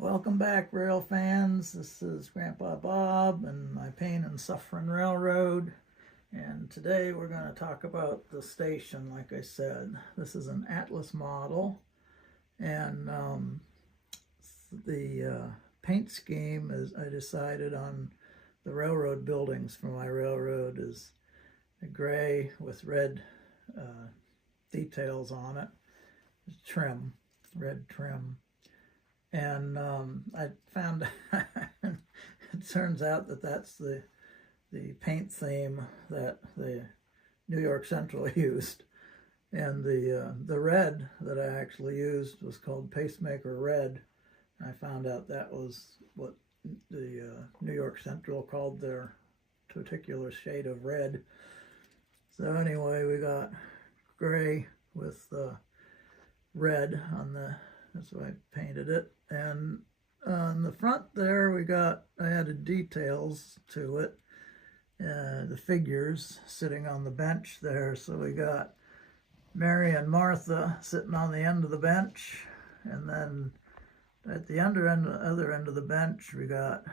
Welcome back, rail fans. This is Grandpa Bob and my Pain and Suffering Railroad. And today we're going to talk about the station, like I said. This is an Atlas model. And the paint scheme is, I decided on the railroad buildings for my railroad is gray with red details on it. Trim, red trim. And I found it turns out that that's the paint theme that the New York Central used. And the red that I actually used was called Pacemaker Red. I found out that was what the New York Central called their particular shade of red. So anyway, we got gray with red on the, that's why I painted it. And on the front there, I added details to it. The figures sitting on the bench there. So we got Mary and Martha sitting on the end of the bench. And then at the other end of the bench, we got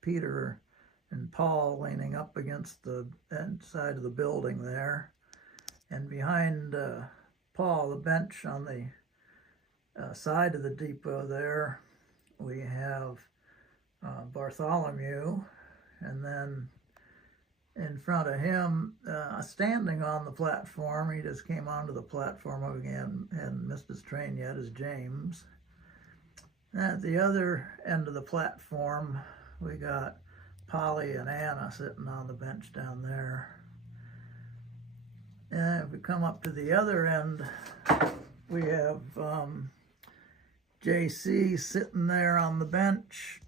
Peter and Paul leaning up against the side of the building there. And behind Paul, the bench on the side of the depot there, we have Bartholomew, and then in front of him, standing on the platform, he just came onto the platform again and missed his train yet, is James. And at the other end of the platform, we got Polly and Anna sitting on the bench down there. And if we come up to the other end, we have JC sitting there on the bench,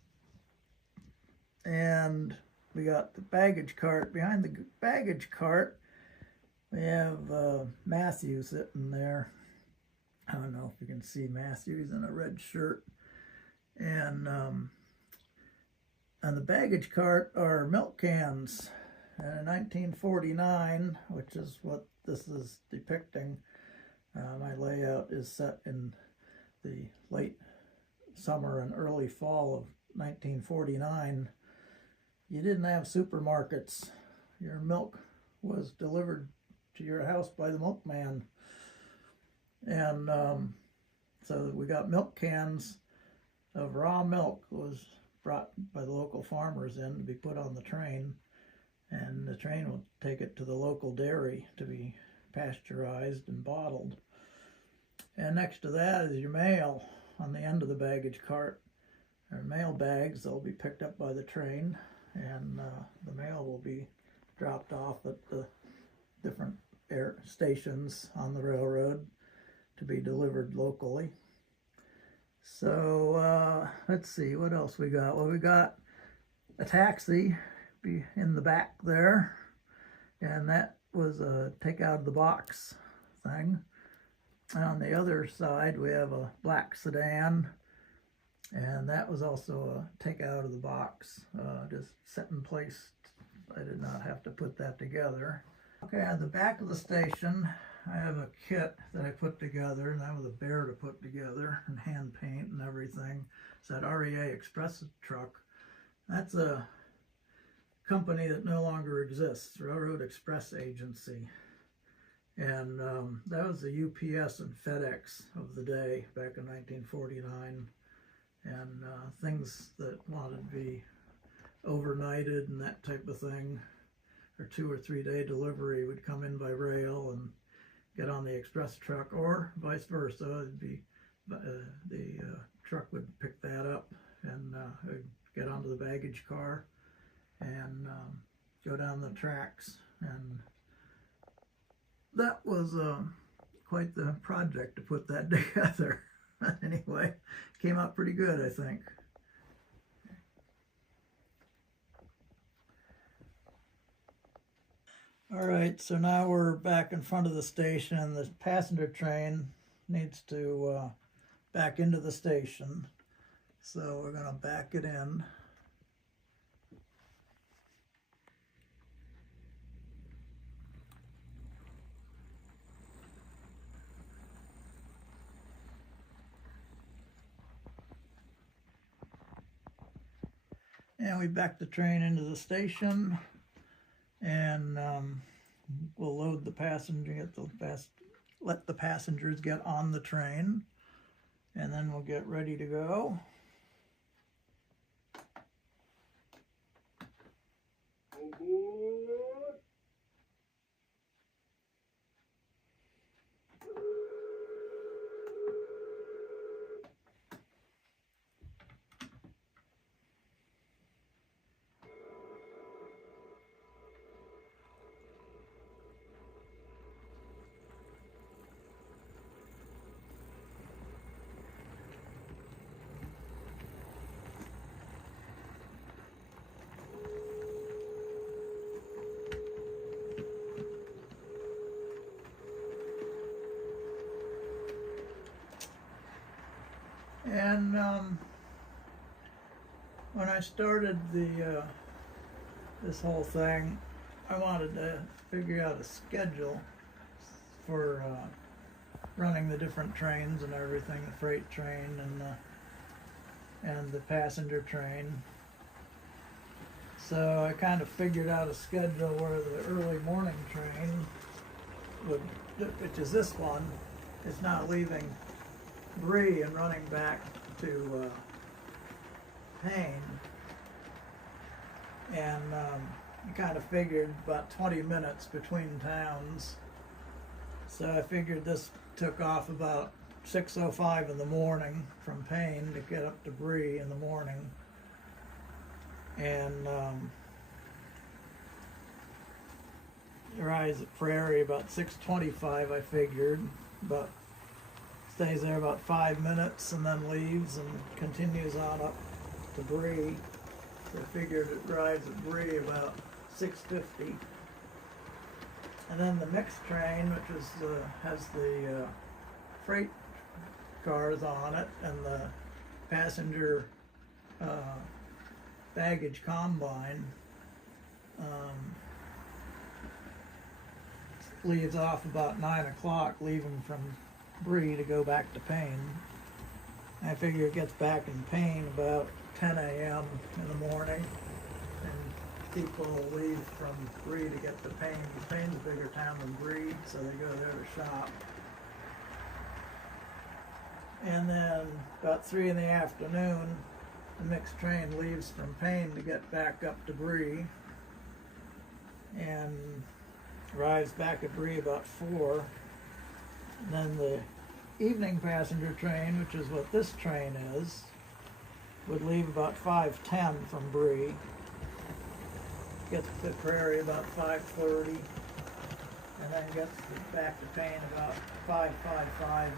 and we got the baggage cart. Behind the baggage cart, we have Matthew sitting there. I don't know if you can see Matthew. He's in a red shirt. And on the baggage cart are milk cans. And in 1949, which is what this is depicting, my layout is set in the late summer and early fall of 1949. You didn't have supermarkets. Your milk was delivered to your house by the milkman. And so we got milk cans of raw milk was brought by the local farmers in to be put on the train. And the train would take it to the local dairy to be pasteurized and bottled. And next to that is your mail on the end of the baggage cart. There are mail bags. They'll be picked up by the train, and the mail will be dropped off at the different air stations on the railroad to be delivered locally. So let's see, what else we got? Well, we got a taxi in the back there, and that was a take out of the box thing. And on the other side, we have a black sedan, and that was also a take out of the box, just set in place. I did not have to put that together. Okay, on the back of the station, I have a kit that I put together, and that was a bear to put together, and hand paint and everything. It's that REA Express truck. That's a company that no longer exists, Railroad Express Agency. And that was the UPS and FedEx of the day back in 1949. And things that wanted to be overnighted and that type of thing, or 2 or 3 day delivery, would come in by rail and get on the express truck, or vice versa. It'd be the truck would pick that up and get onto the baggage car and go down the tracks. And that was quite the project to put that together. Anyway, came out pretty good, I think. All right, so now we're back in front of the station. The passenger train needs to back into the station. So we're going to back it in. And we back the train into the station, and we'll load the passenger, let the passengers get on the train, and then we'll get ready to go. And when I started this whole thing, I wanted to figure out a schedule for running the different trains and everything, the freight train and the passenger train. So I kind of figured out a schedule where the early morning train which is this one, is now leaving Bree and running back to Payne, and you kind of figured about 20 minutes between towns. So I figured this took off about 6:05 in the morning from Payne to get up to Bree in the morning, and arrives at Prairie about 6:25, I figured, but stays there about 5 minutes and then leaves and continues on up to Bree. So I figured it arrives at Bree about 6:50. And then the mixed train, which is has the freight cars on it and the passenger baggage combine, leaves off about 9 o'clock, leaving from Bree to go back to Payne. I figure it gets back in Payne about 10 a.m. in the morning, and people will leave from Bree to get to Payne. Payne's a bigger town than Bree, so they go there to shop. And then about 3 in the afternoon, the mixed train leaves from Payne to get back up to Bree, and arrives back at Bree about 4. And then the evening passenger train, which is what this train is, would leave about 5:10 from Bree, gets to Prairie about 5:30, and then gets back to Payne about 5:55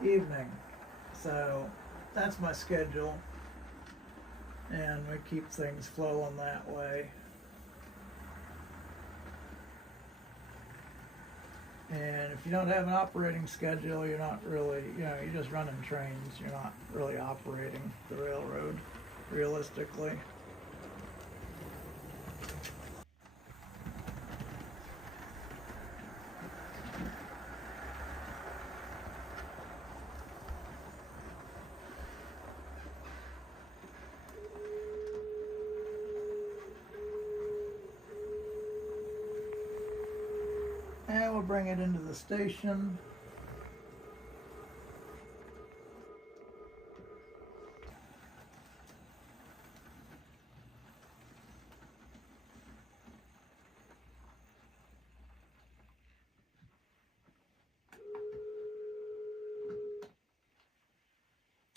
in the evening. So that's my schedule, and we keep things flowing that way. And if you don't have an operating schedule, you're not really, you're just running trains. You're not really operating the railroad, realistically. And we'll bring it into the station.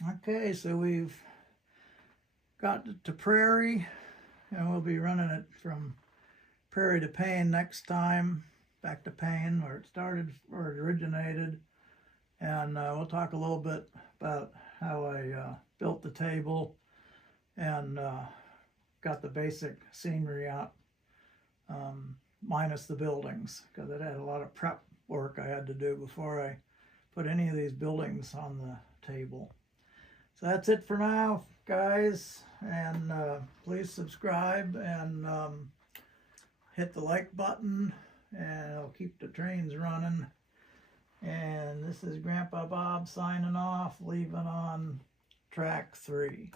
Okay, so we've got to Prairie, and we'll be running it from Prairie to Payne next time. Back to Payne, where it started, where it originated, and we'll talk a little bit about how I built the table and got the basic scenery out, minus the buildings, because it had a lot of prep work I had to do before I put any of these buildings on the table. So that's it for now, guys, and please subscribe and hit the like button, and it'll keep the trains running. And this is Grandpa Bob signing off, leaving on track 3.